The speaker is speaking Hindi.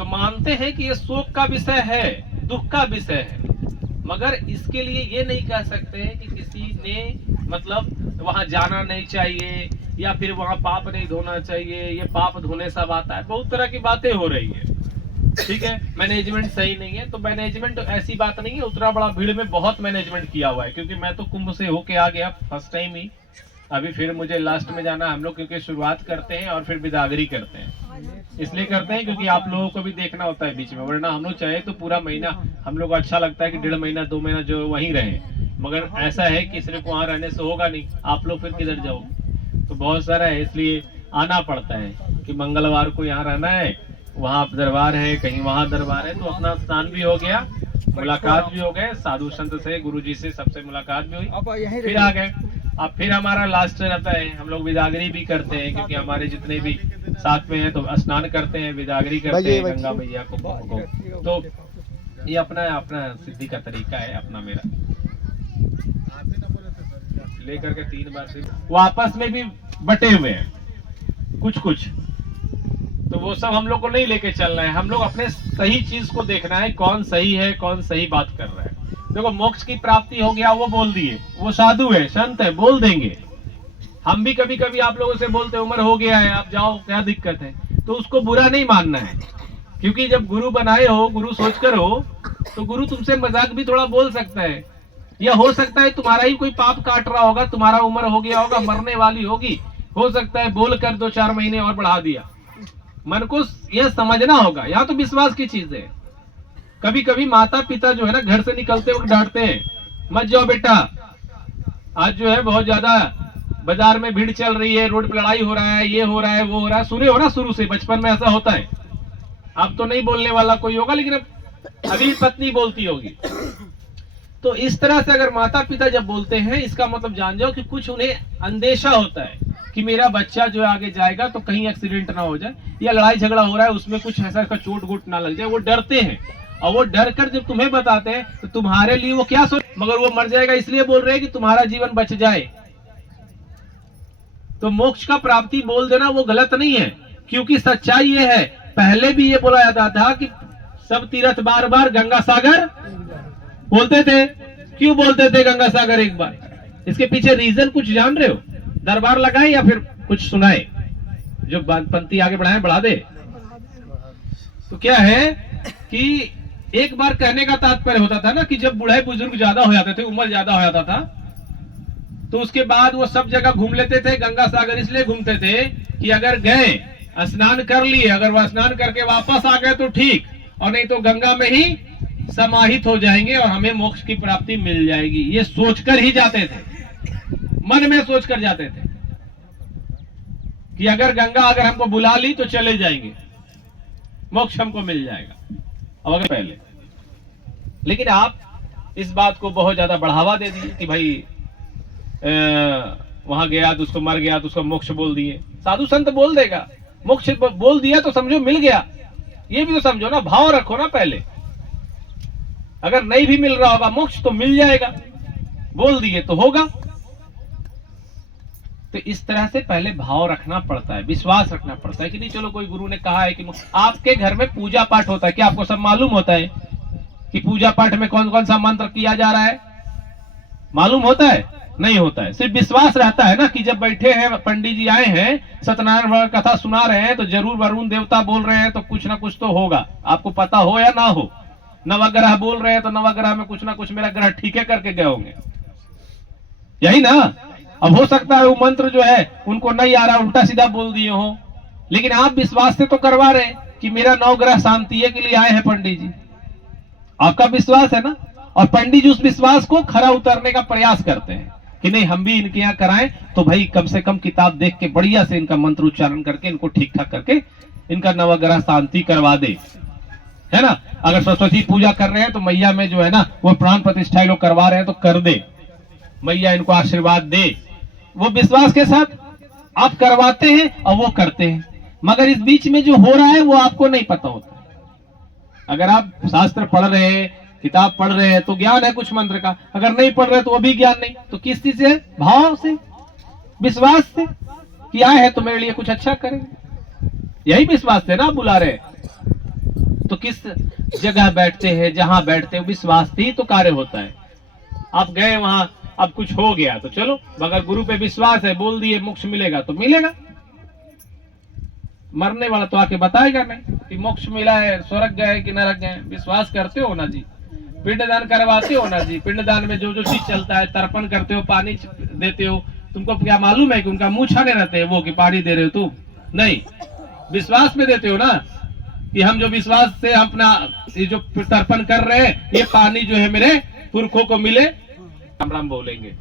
तो मानते हैं कि ये शोक का विषय है, दुख का विषय है, मगर इसके लिए ये नहीं कह सकते कि किसी ने मतलब वहां जाना नहीं चाहिए या फिर वहां पाप नहीं धोना चाहिए, ये पाप धोने सब आता है। बहुत तरह की बातें हो रही है, ठीक है। मैनेजमेंट सही नहीं है, तो मैनेजमेंट ऐसी बात नहीं है। उतना बड़ा भीड़ में बहुत मैनेजमेंट किया हुआ है, क्योंकि मैं तो कुंभ से होके आ गया फर्स्ट टाइम ही। अभी फिर मुझे लास्ट में जाना। हम लोग क्योंकि शुरुआत करते हैं और फिर बिदागरी करते हैं, इसलिए करते हैं क्योंकि आप लोगों को भी देखना होता है बीच में, वरना हम लोग चाहे तो पूरा महीना, हम लोग अच्छा लगता है कि 1.5 महीना 2 महीना जो वहीं रहे, मगर ऐसा है कि सिर्फ वहां रहने से होगा नहीं, आप लोग फिर किधर जाओ। तो बहुत सारा है, इसलिए आना पड़ता है कि मंगलवार को यहाँ रहना है, वहाँ दरबार है, कहीं वहाँ दरबार है, तो अपना स्नान भी हो गया, मुलाकात भी हो गए, साधु संत से, गुरु जी से, सबसे मुलाकात भी हुई, फिर आ गए। अब फिर हमारा लास्ट रहता है, हम लोग बिदागरी भी करते हैं, क्योंकि हमारे जितने भी साथ में हैं तो स्नान करते हैं, बिदागरी करते हैं गंगा मैया को। तो ये अपना अपना सिद्धि का तरीका है अपना। मेरा लेकर के 3 बार से वो आपस में भी बटे हुए हैं कुछ कुछ, तो वो सब हम लोग को नहीं लेके चलना है। हम लोग अपने सही चीज को देखना है, कौन सही है, कौन सही बात कर रहा है। देखो मोक्ष की प्राप्ति हो गया, वो बोल दिए, वो साधु है, संत है, बोल देंगे। हम भी कभी कभी आप लोगों से बोलते उम्र हो गया है, आप जाओ, क्या दिक्कत है, तो उसको बुरा नहीं मानना है, क्योंकि जब गुरु बनाए हो, गुरु सोचकर हो, तो गुरु तुमसे मजाक भी थोड़ा बोल सकता है, या हो सकता है तुम्हारा ही कोई पाप काट रहा होगा, तुम्हारा उम्र हो गया होगा, मरने वाली होगी, हो सकता है बोलकर 2-4 महीने और बढ़ा दिया। मन को यह समझना होगा, यहाँ तो विश्वास की चीज है। कभी कभी माता पिता जो है ना, घर से निकलते वक्त डांटते हैं, मत जाओ बेटा, आज जो है बहुत ज्यादा बाजार में भीड़ चल रही है, रोड पर लड़ाई हो रहा है, ये हो रहा है, वो हो रहा है। सुने हो ना, शुरू से बचपन में ऐसा होता है। अब तो नहीं बोलने वाला कोई होगा, लेकिन अब अभी पत्नी बोलती होगी। तो इस तरह से अगर माता पिता जब बोलते हैं, इसका मतलब जान जाओ कि कुछ उन्हें अंदेशा होता है कि मेरा बच्चा जो आगे जाएगा तो कहीं एक्सीडेंट ना हो जाए, या लड़ाई झगड़ा हो रहा है उसमें कुछ ऐसा का चोट गोट ना लग जाए। वो डरते हैं, और वो डर कर जब तुम्हें बताते हैं तो तुम्हारे लिए वो क्या सोच, मगर वो मर जाएगा इसलिए बोल रहे हैं कि तुम्हारा जीवन बच जाए। तो मोक्ष का प्राप्ति बोल देना वो गलत नहीं है, क्योंकि सच्चाई ये है, पहले भी ये बोला जाता था कि सब तीर्थ बार बार गंगा सागर बोलते थे। क्यों बोलते थे गंगा सागर एक बार? इसके पीछे रीजन कुछ जान रहे हो? दरबार लगाए या फिर कुछ सुनाए? जो पंक्ति आगे बढ़ाए बढ़ा दे। तो क्या है कि एक बार कहने का तात्पर्य होता था ना कि जब बूढ़े बुजुर्ग ज्यादा हो जाते थे, उम्र ज्यादा हो जाता था, तो उसके बाद वो सब जगह घूम लेते थे। गंगा सागर इसलिए घूमते थे कि अगर गए, स्नान कर लिए, अगर वह स्नान करके वापस आ गए तो ठीक, और नहीं तो गंगा में ही समाहित हो जाएंगे और हमें मोक्ष की प्राप्ति मिल जाएगी। ये सोचकर ही जाते थे, मन में सोचकर जाते थे कि अगर गंगा अगर हमको बुला ली तो चले जाएंगे, मोक्ष हमको मिल जाएगा। अब अगर पहले, लेकिन आप इस बात को बहुत ज्यादा बढ़ावा दे दिए कि भाई वहां गया तो उसको मर गया तो उसको मोक्ष बोल दिए। साधु संत बोल देगा, मोक्ष बोल दिया तो समझो मिल गया, ये भी तो समझो ना, भाव रखो ना। पहले अगर नहीं भी मिल रहा होगा मोक्ष तो मिल जाएगा, बोल दिए तो होगा। तो इस तरह से पहले भाव रखना पड़ता है, विश्वास रखना पड़ता है कि नहीं चलो कोई गुरु ने कहा है कि आपके घर में पूजा पाठ होता है, क्या आपको सब मालूम होता है कि पूजा पाठ में कौन कौन सा मंत्र किया जा रहा है? मालूम होता है? नहीं होता है। सिर्फ विश्वास रहता है ना कि जब बैठे हैं पंडित जी आए हैं, सत्यनारायण कथा सुना रहे हैं, तो जरूर वरुण देवता बोल रहे हैं तो कुछ ना कुछ तो होगा, आपको पता हो या ना हो। नवग्रह बोल रहे हैं तो नवग्रह में कुछ ना कुछ मेरा ग्रह ठीक है करके गए होंगे, यही ना। अब हो सकता है वो मंत्र जो है उनको नहीं आ रहा, उल्टा सीधा बोल दिए हो, लेकिन आप विश्वास से तो करवा रहे हैं कि मेरा 9 ग्रह शांति के लिए आए हैं पंडित जी, आपका विश्वास है ना। और पंडित जी उस विश्वास को खरा उतरने का प्रयास करते हैं कि नहीं हम भी इनके यहाँ कराएं, तो भाई कम से कम किताब देख के बढ़िया से इनका मंत्र उच्चारण करके इनको ठीक ठाक करके इनका नवग्रह शांति करवा दे, है ना। अगर सरस्वती पूजा कर रहे हैं तो मैया में जो है ना वो प्राण प्रतिष्ठा लोग करवा रहे हैं तो कर दे, मैया इनको आशीर्वाद दे। वो विश्वास के साथ आप करवाते हैं और वो करते हैं, मगर इस बीच में जो हो रहा है वो आपको नहीं पता होता। अगर आप शास्त्र पढ़ रहे हैं, किताब पढ़ रहे हैं तो ज्ञान है कुछ मंत्र का, अगर नहीं पढ़ रहे तो वो भी ज्ञान नहीं। तो किस चीज से? भाव से, विश्वास से कि आए हैं तो मेरे लिए कुछ अच्छा करेंगे, यही विश्वास से ना बुला रहे। तो किस जगह बैठते हैं, जहां बैठते हैं विश्वास से ही तो कार्य होता है। आप गए वहां, अब कुछ हो गया तो चलो, मगर गुरु पे विश्वास है, बोल दिए मोक्ष मिलेगा तो मिलेगा। मरने वाला तो आके बताएगा नहीं कि मोक्ष मिला है, स्वर्ग गए कि नरक गए। विश्वास करते हो ना जी, पिंडदान करवाते हो ना जी, पिंडदान में जो जो चीज चलता है, तर्पण करते हो, पानी देते हो, तुमको क्या मालूम है कि उनका मुंह छाने रहते हैं वो कि पानी दे रहे हो तुम? नहीं, विश्वास में देते हो ना कि हम जो विश्वास से अपना ये जो तर्पण कर रहे हैं, ये पानी जो है मेरे पुरखों को मिले। राम राम बोलेंगे।